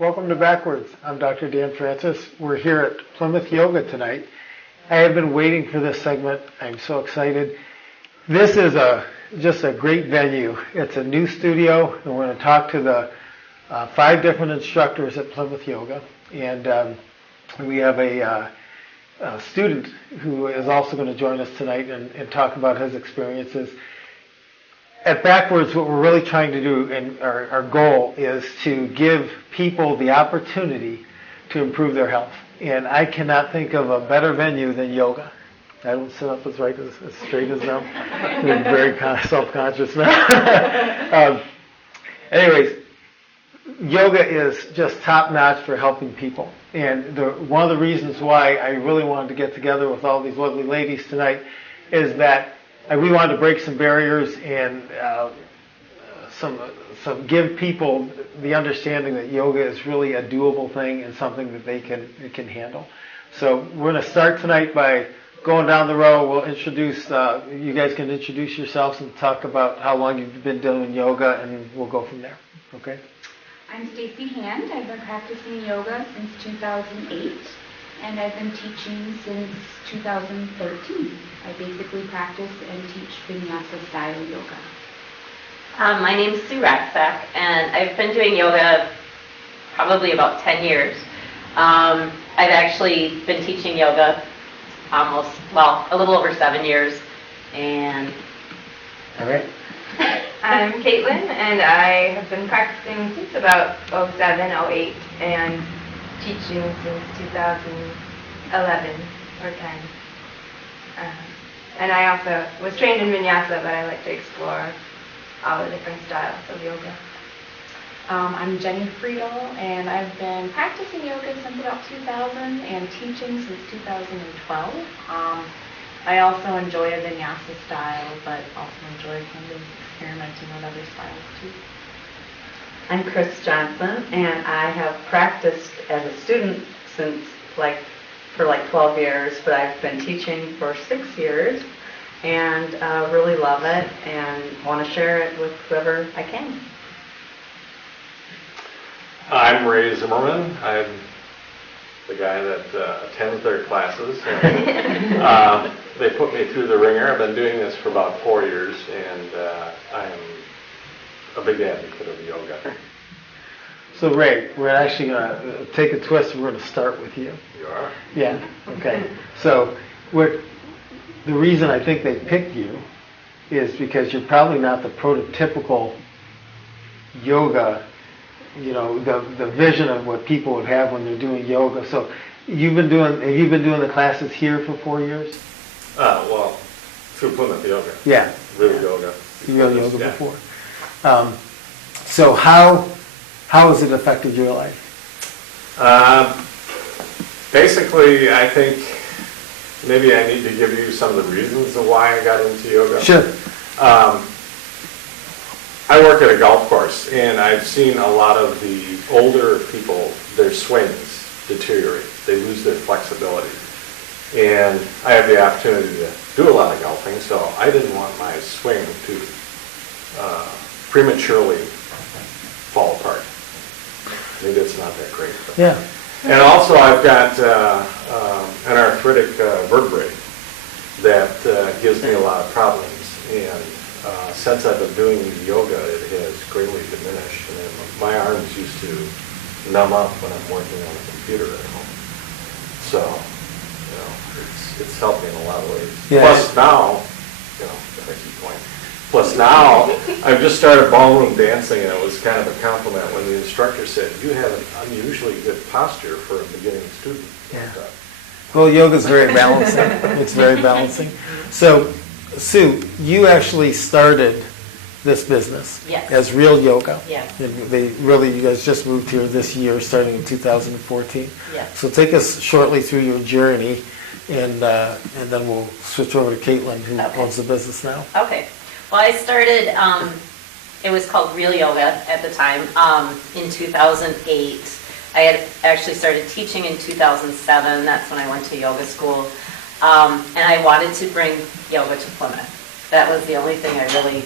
Welcome to BackWords. I'm Dr. Dan Francis. We're here at Plymouth Yoga tonight. I have been waiting for this segment. I'm so excited. This is just a great venue. It's a new studio, and we're going to talk to the 5 different instructors at Plymouth Yoga. And we have a student who is also going to join us tonight and talk about his experiences. At BackWords, what we're really trying to do, and our goal, is to give people the opportunity to improve their health. And I cannot think of a better venue than yoga. I don't sit up as straight as them. I'm very self-conscious now. Anyways, yoga is just top-notch for helping people. And one of the reasons why I really wanted to get together with all these lovely ladies tonight is that we wanted to break some barriers and give people the understanding that yoga is really a doable thing and something that they can handle. So we're going to start tonight by going down the row. We'll introduce, you guys can introduce yourselves and talk about how long you've been doing yoga, and we'll go from there. Okay? I'm Stacy Hand. I've been practicing yoga since 2008, and I've been teaching since 2013. I basically practice and teach vinyasa style yoga. My name is Sue Ratzak, and I've been doing yoga probably about 10 years. I've actually been teaching yoga a little over 7 years. And all right. I'm Caitlin, and I have been practicing since about 07, 08, and teaching since 2011 or 10. And I also was trained in vinyasa, but I like to explore all the different styles of yoga. I'm Jenny Friedel, and I've been practicing yoga since about 2000 and teaching since 2012. I also enjoy a vinyasa style, but also enjoy kind of experimenting with other styles too. I'm Chris Johnson, and I have practiced as a student since for 12 years, but I've been teaching for 6 years and really love it and want to share it with whoever I can. I'm Ray Zimmerman. I'm the guy that attends their classes. And, they put me through the ringer. I've been doing this for about 4 years, and I'm a big advocate of yoga. So Ray, we're actually going to take a twist, and we're going to start with you. You are? Yeah, okay. So the reason I think they picked you is because you're probably not the prototypical yoga, the vision of what people would have when they're doing yoga. So have you been doing the classes here for 4 years? Through Plymouth Yoga. Yeah. Real yoga. Real yoga before. So how has it affected your life? Basically, I think maybe I need to give you some of the reasons of why I got into yoga. Sure. I work at a golf course, and I've seen a lot of the older people, their swings deteriorate. They lose their flexibility. And I have the opportunity to do a lot of golfing, so I didn't want my swing to prematurely fall apart. Maybe it's not that great. But. Yeah. And also I've got an arthritic vertebrae that gives me a lot of problems. And since I've been doing yoga, it has greatly diminished. And my arms used to numb up when I'm working on a computer at home. So, it's helped me in a lot of ways. Yeah. Plus now, if I keep going. Plus now, I've just started ballroom dancing, and it was kind of a compliment when the instructor said, "You have an unusually good posture for a beginning student." Yeah. Well, yoga's very balancing. It's very balancing. So, Sue, you actually started this business as Real Yoga. Yes. And you guys just moved here this year, starting in 2014. Yes. So take us shortly through your journey, and then we'll switch over to Caitlin, who owns the business now. Okay. Well, I started, it was called Real Yoga at the time, in 2008. I had actually started teaching in 2007. That's when I went to yoga school. And I wanted to bring yoga to Plymouth. That was the only thing I really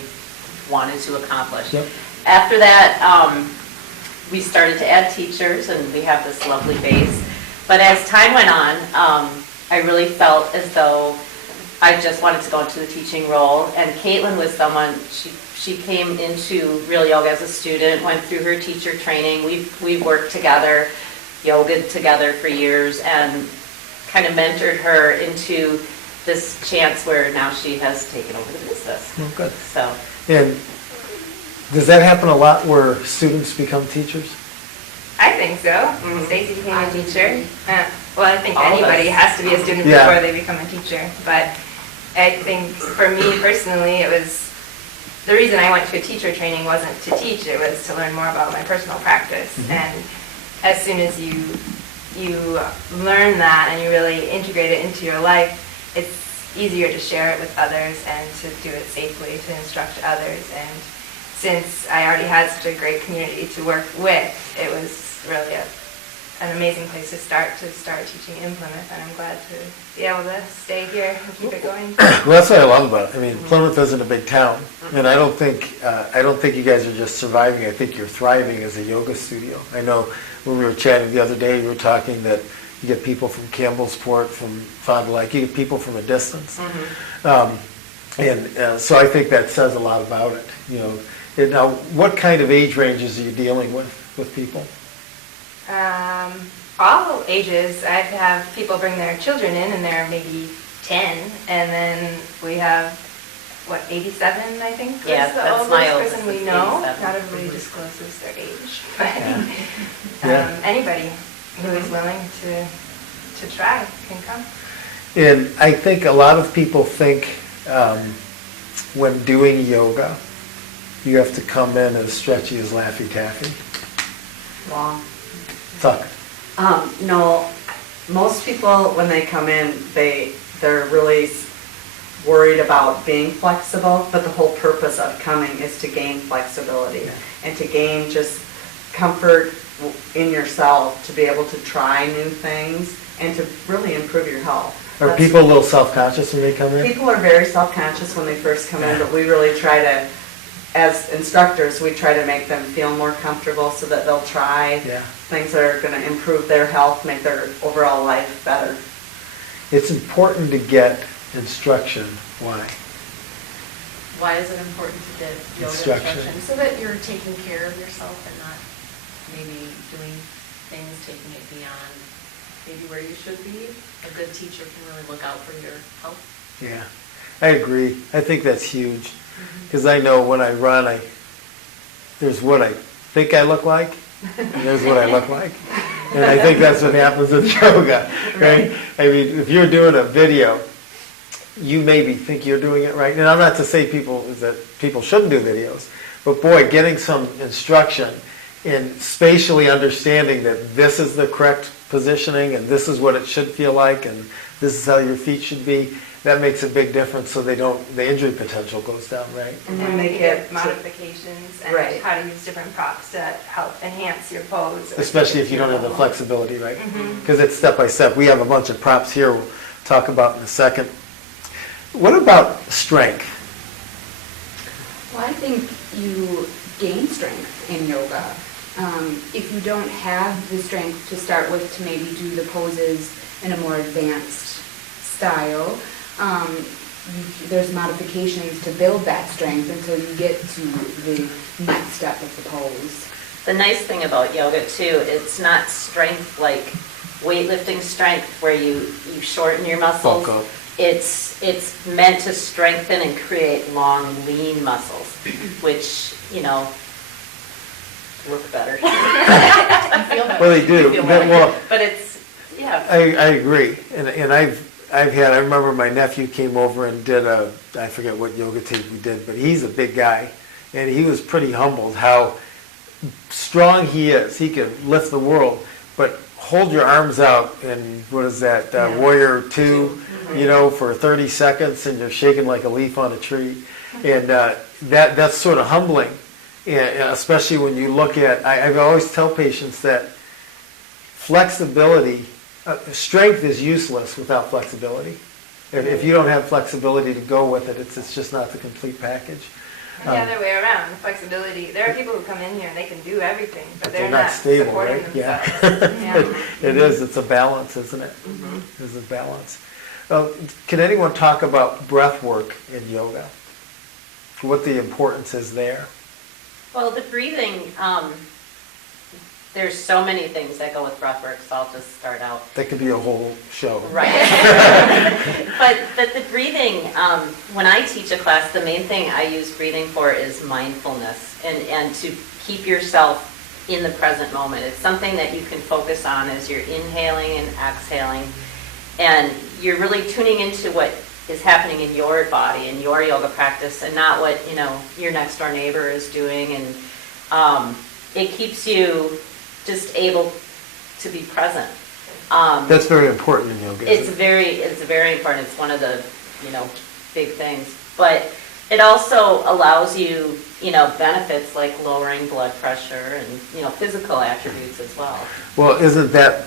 wanted to accomplish. Yep. After that, we started to add teachers, and we have this lovely base. But as time went on, I really felt as though I just wanted to go into the teaching role. And Caitlin was someone, she came into Real Yoga as a student, went through her teacher training. We've worked together, yoga together for years, and kind of mentored her into this chance where now she has taken over the business. Oh, good. So, And does that happen a lot where students become teachers? I think so. Stacy became a teacher. Well, I think All of anybody us. has to be a student Yeah. before they become a teacher. But I think for me personally, it was the reason I went to a teacher training wasn't to teach, it was to learn more about my personal practice. And as soon as you learn that and you really integrate it into your life, it's easier to share it with others and to do it safely, to instruct others. And since I already had such a great community to work with, it was really an amazing place to start teaching in Plymouth, and I'm glad to be able to stay here and keep it going. Well, that's what I love about it. I mean, Plymouth isn't a big town, and I don't think you guys are just surviving. I think you're thriving as a yoga studio. I know when we were chatting the other day, you were talking that you get people from Campbellsport, from Fond du Lac, you get people from a distance, and so I think that says a lot about it. You know, and now what kind of age ranges are you dealing with people? All ages. I have people bring their children in, and they're maybe 10, and then we have, 87, I think, Yeah, is the that's oldest my oldest, person we is know. 87. Not everybody discloses their age, but Yeah. anybody who is willing to try can come. And I think a lot of people think when doing yoga, you have to come in as stretchy as Laffy Taffy. Long. Tuck. No, most people, when they come in, they're really worried about being flexible, but the whole purpose of coming is to gain flexibility and to gain just comfort in yourself, to be able to try new things and to really improve your health. Are people a little self-conscious when they come in? People are very self-conscious when they first come in, but we really try to, as instructors, we try to make them feel more comfortable so that they'll try things that are going to improve their health, make their overall life better. It's important to get instruction. Why? Why is it important to get yoga Instruction. instruction? So that you're taking care of yourself and not maybe doing things, taking it beyond maybe where you should be. A good teacher can really look out for your health. Yeah, I agree. I think that's huge. Because I know when I run, there's what I think I look like, and there's what I look like. And I think that's what happens in yoga, right? I mean, if you're doing a video, you maybe think you're doing it right. And I'm not to say that people shouldn't do videos, but boy, getting some instruction in spatially understanding that this is the correct positioning and this is what it should feel like and this is how your feet should be, that makes a big difference so the injury potential goes down, right? And then we get modifications and Right. how to use different props to help enhance your pose. Especially if you don't have the flexibility, right? Because it's step by step. We have a bunch of props here we'll talk about in a second. What about strength? Well, I think you gain strength in yoga. If you don't have the strength to start with to maybe do the poses in a more advanced style, there's modifications to build that strength until you get to the next step of the pose. the nice thing about yoga too, it's not strength like weightlifting strength where you shorten your muscles. Bulk up. It's meant to strengthen and create long, lean muscles, which, work better. Well, they do. Feel better. Well, But it's, yeah. I agree, and I remember my nephew came over and did I forget what yoga tape we did, but he's a big guy, and he was pretty humbled how strong he is. He can lift the world, but hold your arms out and what is that, Warrior 2, for 30 seconds, and you're shaking like a leaf on a tree, and that's sort of humbling, and especially when you look at. I always tell patients that flexibility. Strength is useless without flexibility. If you don't have flexibility to go with it, it's just not the complete package. And the other way around, flexibility. There are people who come in here and they can do everything, but they're they're not stable, supporting right? Yeah. themselves. Yeah. It is. It's a balance, isn't it? It's a balance. Can anyone talk about breath work in yoga? What the importance is there? Well, the breathing, there's so many things that go with breath work, so I'll just start out. That could be a whole show. Right. But the breathing, when I teach a class, the main thing I use breathing for is mindfulness and to keep yourself in the present moment. It's something that you can focus on as you're inhaling and exhaling, and you're really tuning into what is happening in your body and your yoga practice, and not what your next door neighbor is doing. And it keeps you just able to be present. That's very important in yoga. It's very important. It's one of the big things. But it also allows you benefits like lowering blood pressure and physical attributes as well. Well, isn't that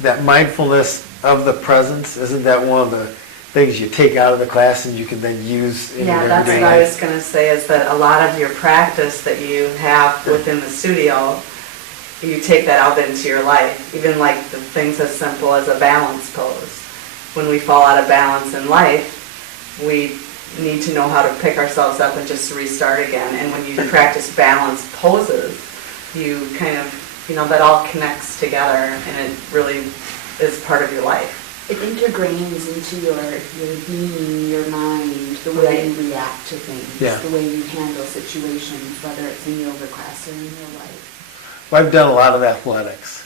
that mindfulness of the presence? Isn't that one of the things you take out of the class and you can then use in your that's everyday what I life? was going to say, is that a lot of your practice that you have within the studio, you take that out into your life. Even like the things as simple as a balance pose. When we fall out of balance in life, we need to know how to pick ourselves up and just restart again. And when you practice balance poses, you kind of, that all connects together, and it really is part of your life. It integrates into your being, your mind, the way you react to things, the way you handle situations, whether it's in yoga class or in your life. Well, I've done a lot of athletics,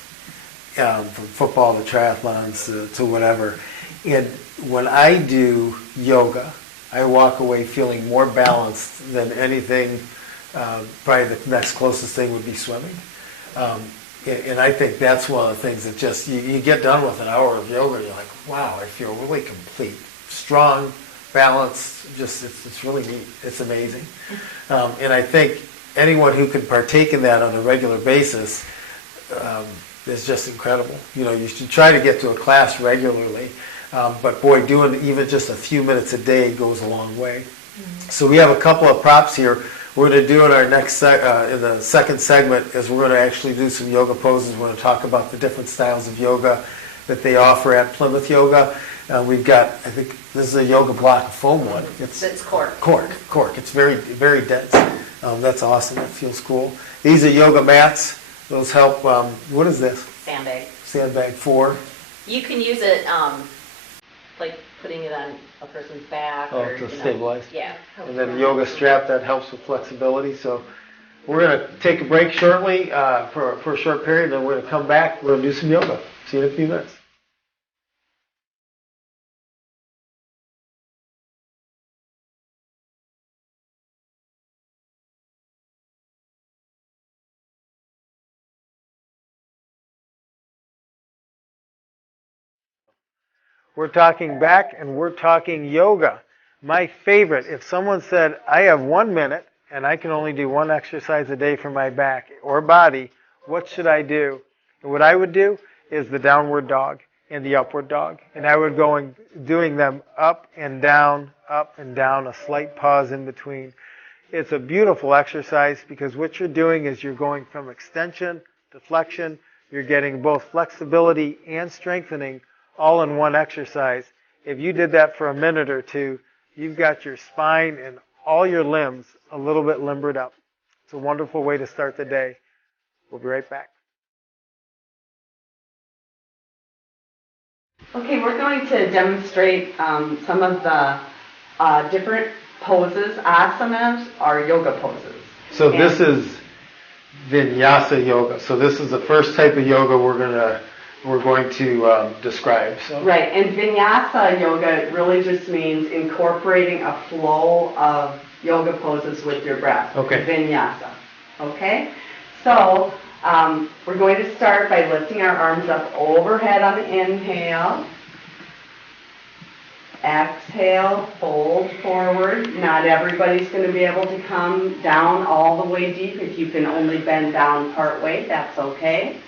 from football to triathlons to whatever. And when I do yoga, I walk away feeling more balanced than anything. Probably the next closest thing would be swimming. And I think that's one of the things that just, you get done with an hour of yoga, you're like, wow, I feel really complete. Strong, balanced, it's really neat. It's amazing. And I think anyone who can partake in that on a regular basis is just incredible. You should try to get to a class regularly. But boy, doing even just a few minutes a day goes a long way. Mm-hmm. So we have a couple of props here. We're going to do in our next in the second segment is we're going to actually do some yoga poses. We're going to talk about the different styles of yoga that they offer at Plymouth Yoga. We've got, I think this is a yoga block of foam one. It's cork. Cork. It's very, very dense. That's awesome. That feels cool. These are yoga mats. Those help. What is this? Sandbag. Sandbag 4. You can use it like putting it on a person's back. Or, to stabilize. Yeah. And then a yoga strap that helps with flexibility. So we're going to take a break shortly for a short period, then we're going to come back. We're going to do some yoga. See you in a few minutes. We're talking back, and we're talking yoga. My favorite, if someone said, I have 1 minute and I can only do one exercise a day for my back or body, what should I do? And what I would do is the downward dog and the upward dog. And I would go and doing them up and down, a slight pause in between. It's a beautiful exercise because what you're doing is you're going from extension to flexion. You're getting both flexibility and strengthening all in one exercise. If you did that for a minute or two, you've got your spine and all your limbs a little bit limbered up. It's a wonderful way to start the day. We'll be right back. Okay, we're going to demonstrate some of the different poses, asanas, or yoga poses. So this is Vinyasa Yoga. So this is the first type of yoga we're going to describe. So. Right, and Vinyasa Yoga really just means incorporating a flow of yoga poses with your breath. Okay. Vinyasa. Okay? So we're going to start by lifting our arms up overhead on the inhale. Exhale, fold forward. Not everybody's going to be able to come down all the way deep. If you can only bend down part way, that's okay.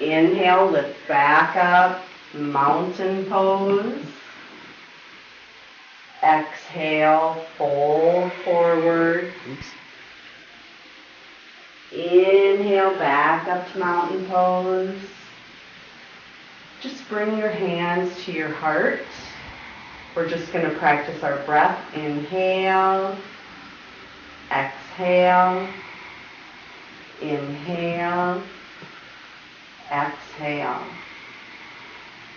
Inhale, lift back up, mountain pose. Exhale, fold forward. Inhale, back up to mountain pose. Just bring your hands to your heart. We're just going to practice our breath. Inhale, exhale, inhale, exhale.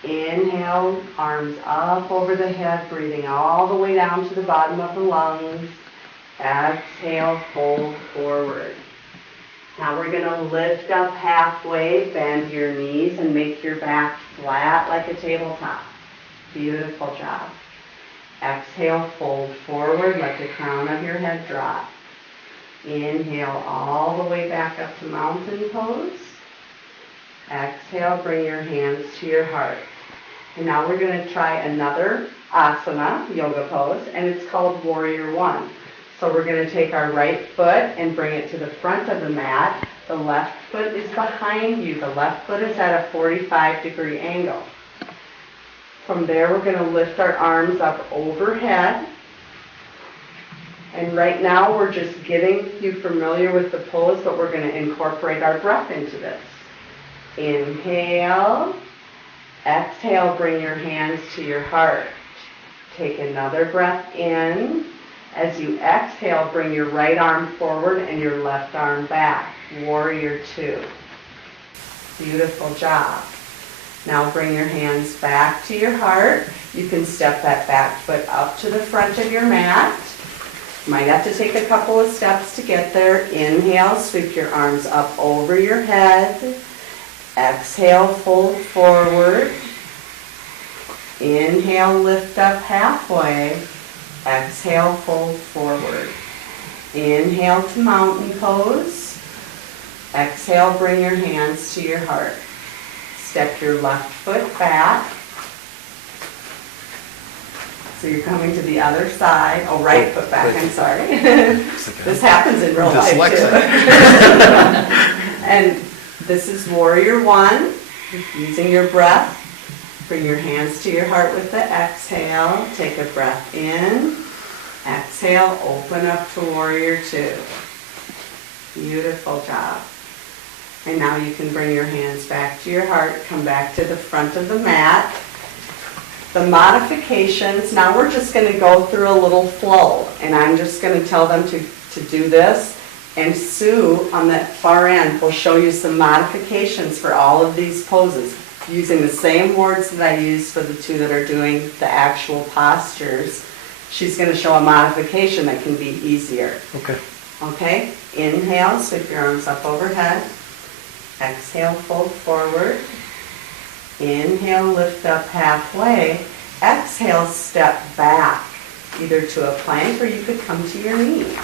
Inhale, arms up over the head, breathing all the way down to the bottom of the lungs. Exhale, fold forward. Now we're going to lift up halfway, bend your knees, and make your back flat like a tabletop. Beautiful job. Exhale, fold forward, let the crown of your head drop. Inhale all the way back up to mountain pose. Exhale, bring your hands to your heart. And now we're going to try another asana, yoga pose, and it's called Warrior One. So we're going to take our right foot and bring it to the front of the mat. The left foot is behind you. The left foot is at a 45-degree angle. From there, we're going to lift our arms up overhead. And right now, we're just getting you familiar with the pose, but we're going to incorporate our breath into this. Inhale. Exhale, bring your hands to your heart. Take another breath in. As you exhale, bring your right arm forward and your left arm back. Warrior Two. Beautiful job. Now bring your hands back to your heart. You can step that back foot up to the front of your mat. You might have to take a couple of steps to get there. Inhale, sweep your arms up over your head. Exhale, fold forward. Inhale, lift up halfway. Exhale, fold forward. Inhale to mountain pose. Exhale, bring your hands to your heart. Step your left foot back. So you're coming to the other side. Oh, right foot back, I'm sorry. This happens in real life too. And this is Warrior One. Using your breath. Bring your hands to your heart with the exhale. Take a breath in. Exhale, open up to Warrior Two. Beautiful job. And now you can bring your hands back to your heart. Come back to the front of the mat. The modifications, now we're just going to go through a little flow. And I'm just going to tell them to do this. And Sue, on that far end, will show you some modifications for all of these poses, using the same words that I used for the two that are doing the actual postures. She's going to show a modification that can be easier. Okay? Inhale, sweep your arms up overhead. Exhale, fold forward. Inhale, lift up halfway. Exhale, step back, either to a plank or you could come to your knees.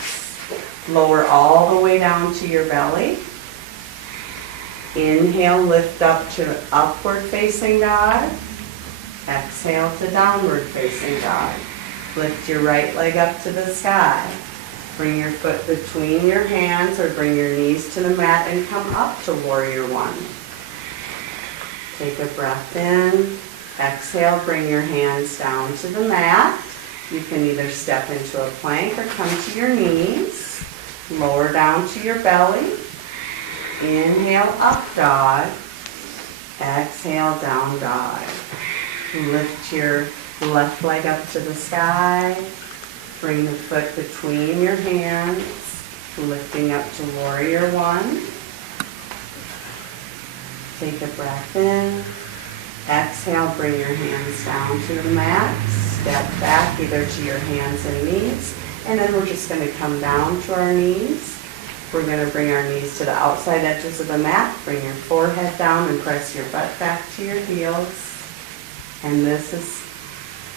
Lower all the way down to your belly. Inhale, lift up to upward facing dog. Exhale to downward facing dog. Lift your right leg up to the sky. Bring your foot between your hands or bring your knees to the mat and come up to Warrior One. Take a breath in. Exhale, bring your hands down to the mat. You can either step into a plank or come to your knees. Lower down to your belly. Inhale, up dog. Exhale, down dog. Lift your left leg up to the sky. Bring the foot between your hands, lifting up to Warrior One. Take a breath in. Exhale, bring your hands down to the mat. Step back either to your hands and knees. And then we're just going to come down to our knees. We're going to bring our knees to the outside edges of the mat. Bring your forehead down and press your butt back to your heels. And this is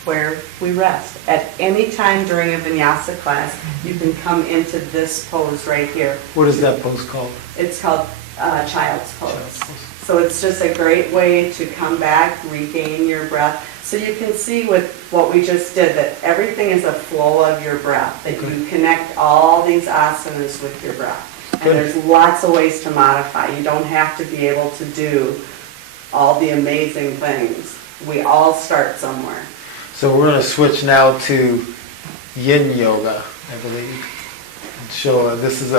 where we rest. At any time during a vinyasa class, you can come into this pose right here. What is that pose called? It's called child's pose. So it's just a great way to come back, regain your breath. So you can see with what we just did that everything is a flow of your breath, that you connect all these asanas with your breath. And there's lots of ways to modify. You don't have to be able to do all the amazing things. We all start somewhere. So we're going to switch now to Yin Yoga, I believe. So this is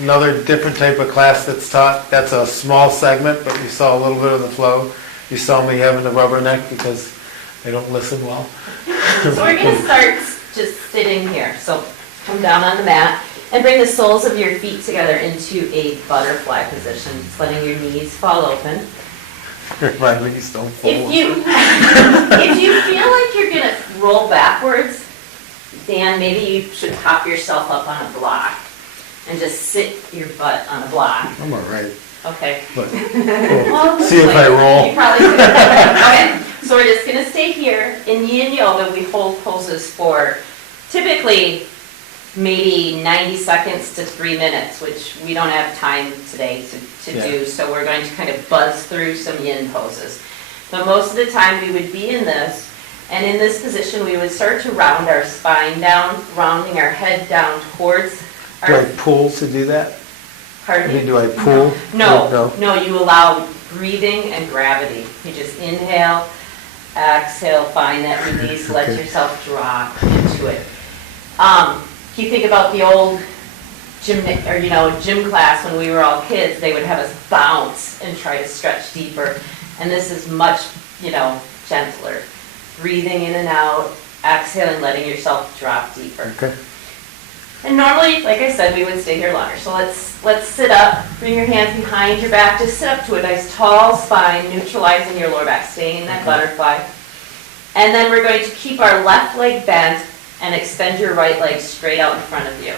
another different type of class that's taught. That's a small segment, but you saw a little bit of the flow. You saw me having the rubberneck because I don't listen well. So we're going to start just sitting here. So come down on the mat and bring the soles of your feet together into a butterfly position, just letting your knees fall open. My knees don't fall If you feel like you're going to roll backwards, Dan, maybe you should pop yourself up on a block and just sit your butt on a block. I'm all right. Okay. But Well, see if I roll. You probably could. Okay, so we're just going to stay here. In Yin Yoga, we hold poses for typically maybe 90 seconds to 3 minutes, which we don't have time today to do, so we're going to kind of buzz through some Yin poses. But most of the time we would be in this, and in this position we would start to round our spine down, rounding our head down towards Do our... I pull to do that? I Pardon mean, me? do I pull? No, you allow breathing and gravity. You just inhale, exhale, find that release, let yourself drop into it. If you think about the old gym class when we were all kids, they would have us bounce and try to stretch deeper. And this is much, gentler. Breathing in and out, exhaling, letting yourself drop deeper. Okay. And normally, like I said, we would stay here longer. So let's sit up, bring your hands behind your back, just sit up to a nice tall spine, neutralizing your lower back, staying in that butterfly. And then we're going to keep our left leg bent and extend your right leg straight out in front of you.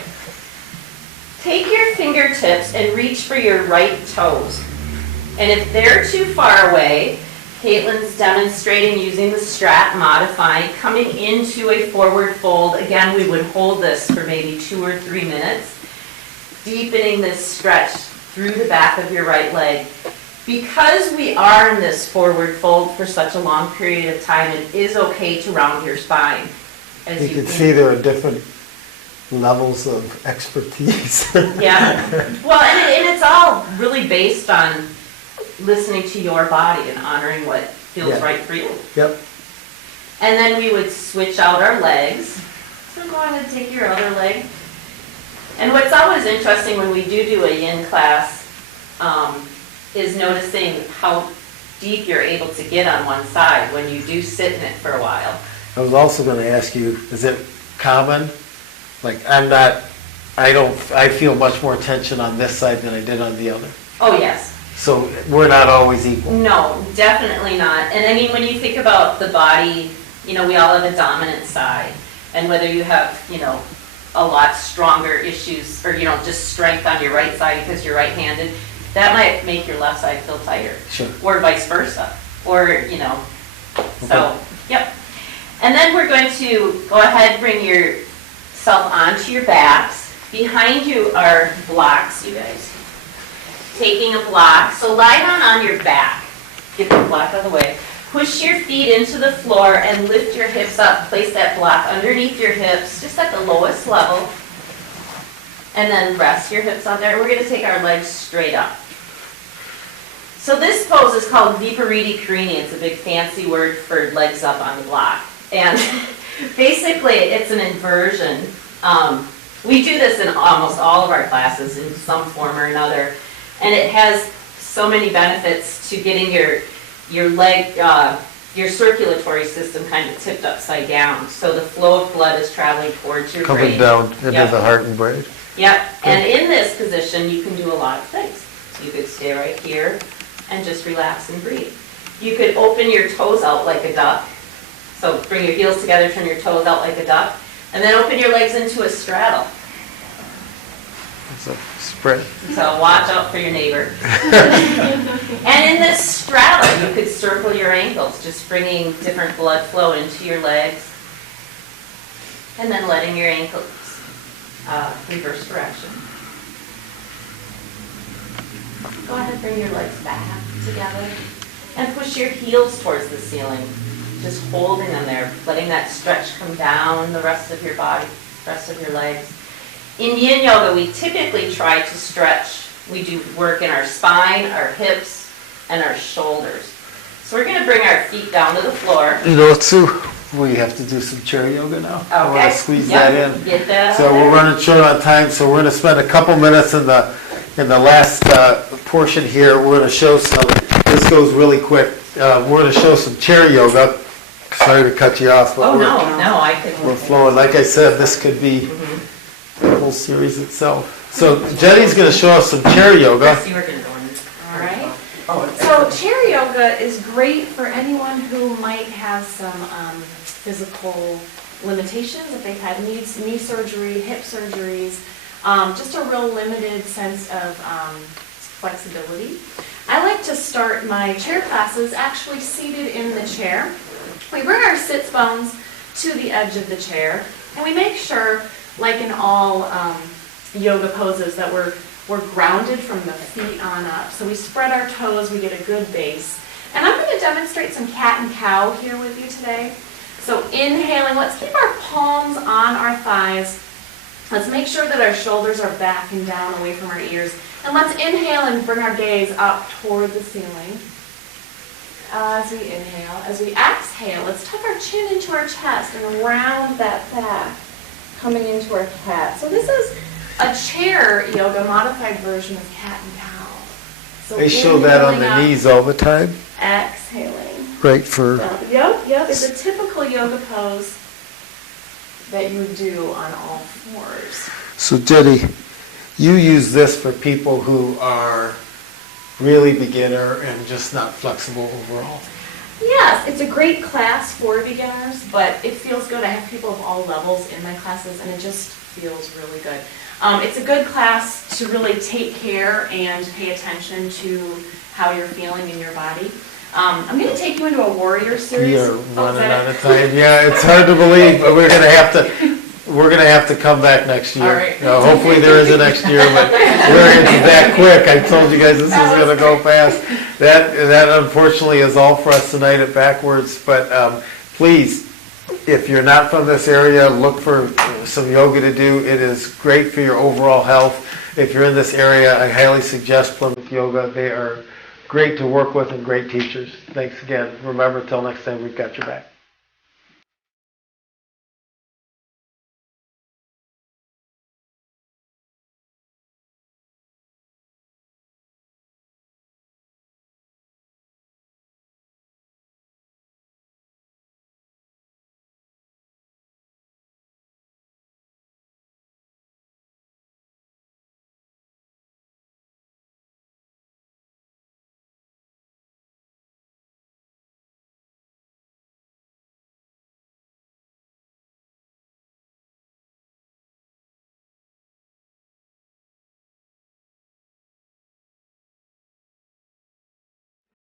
Take your fingertips and reach for your right toes. And if they're too far away, Caitlin's demonstrating using the strat, modifying, coming into a forward fold. Again, we would hold this for maybe 2 or 3 minutes, deepening this stretch through the back of your right leg. Because we are in this forward fold for such a long period of time, it is okay to round your spine. As You can see there are different levels of expertise. Yeah. Well, and it's all really based on listening to your body and honoring what feels right for you. Yep. And then we would switch out our legs. So go ahead and take your other leg. And what's always interesting when we do a Yin class is noticing how deep you're able to get on one side when you do sit in it for a while. I was also going to ask you, is it common? Like I feel much more tension on this side than I did on the other. Oh, yes. So we're not always equal. No, definitely not. And I mean, when you think about the body, we all have a dominant side. And whether you have, a lot stronger issues or, just strength on your right side because you're right-handed, that might make your left side feel tighter. Sure. Or vice versa. Or, so, yep. And then we're going to go ahead and bring yourself onto your backs. Behind you are blocks, you guys. Taking a block. So lie down on your back. Get the block out of the way. Push your feet into the floor and lift your hips up. Place that block underneath your hips, just at the lowest level. And then rest your hips on there. We're going to take our legs straight up. So this pose is called Viparita Karini. It's a big fancy word for legs up on the block. And basically, it's an inversion. We do this in almost all of our classes in some form or another. And it has so many benefits to getting your leg, your circulatory system kind of tipped upside down. So the flow of blood is traveling towards your brain. Coming down into the heart and brain. Yep. And in this position, you can do a lot of things. You could stay right here and just relax and breathe. You could open your toes out like a duck. So bring your heels together, turn your toes out like a duck, and then open your legs into a straddle. It's a spread. So watch out for your neighbor. And in this straddle, you could circle your ankles, just bringing different blood flow into your legs. And then letting your ankles reverse direction. Go ahead and bring your legs back together. And push your heels towards the ceiling. Just holding them there, letting that stretch come down the rest of your body, rest of your legs. In Yin Yoga, we typically try to stretch. We do work in our spine, our hips, and our shoulders. So we're going to bring our feet down to the floor. Sue, we have to do some chair yoga now. I want Okay. to squeeze Yep. that in. Get that So out we're there. running short on time, so we're going to spend a couple minutes in the last portion here. We're going to show some, this goes really quick, we're going to show some chair yoga. Sorry to cut you off, but Oh, we're no, I can. we're flowing. Like I said, this could be the whole series itself. So Jenny's going to show us some chair yoga. Chrissy, we're gonna go in. All right. Oh, it's- So chair yoga is great for anyone who might have some physical limitations, if they've had knee surgery, hip surgeries, just a real limited sense of flexibility. I like to start my chair classes actually seated in the chair. We bring our sits bones to the edge of the chair, and we make sure, like in all yoga poses, that we're grounded from the feet on up. So we spread our toes, we get a good base. And I'm going to demonstrate some cat and cow here with you today. So inhaling, let's keep our palms on our thighs. Let's make sure that our shoulders are back and down away from our ears. And let's inhale and bring our gaze up toward the ceiling. As we inhale, as we exhale, let's tuck our chin into our chest and round that back, coming into our cat. So this is a chair yoga modified version of cat and cow. So They show that on inhaling the up, knees all the time. exhaling. Right for, Yep. It's a typical yoga pose that you would do on all fours. so Jenny, you use this for people who are really beginner and just not flexible overall. Yes, it's a great class for beginners, but it feels good. I have people of all levels in my classes, and it just feels really good. It's a good class to really take care and pay attention to how you're feeling in your body. I'm going to take you into a warrior series. We are Oh, is running that out it? of time. Yeah, it's hard to believe, but we're gonna have to come back next year. All right. Hopefully there is a next year, but we're into that quick. I told you guys this is gonna go fast. That unfortunately is all for us tonight at BackWords, but please, if you're not from this area, look for some yoga to do. It is great for your overall health. If you're in this area, I highly suggest Plymouth Yoga. They are great to work with and great teachers. Thanks again. Remember, till next time, we've got your back.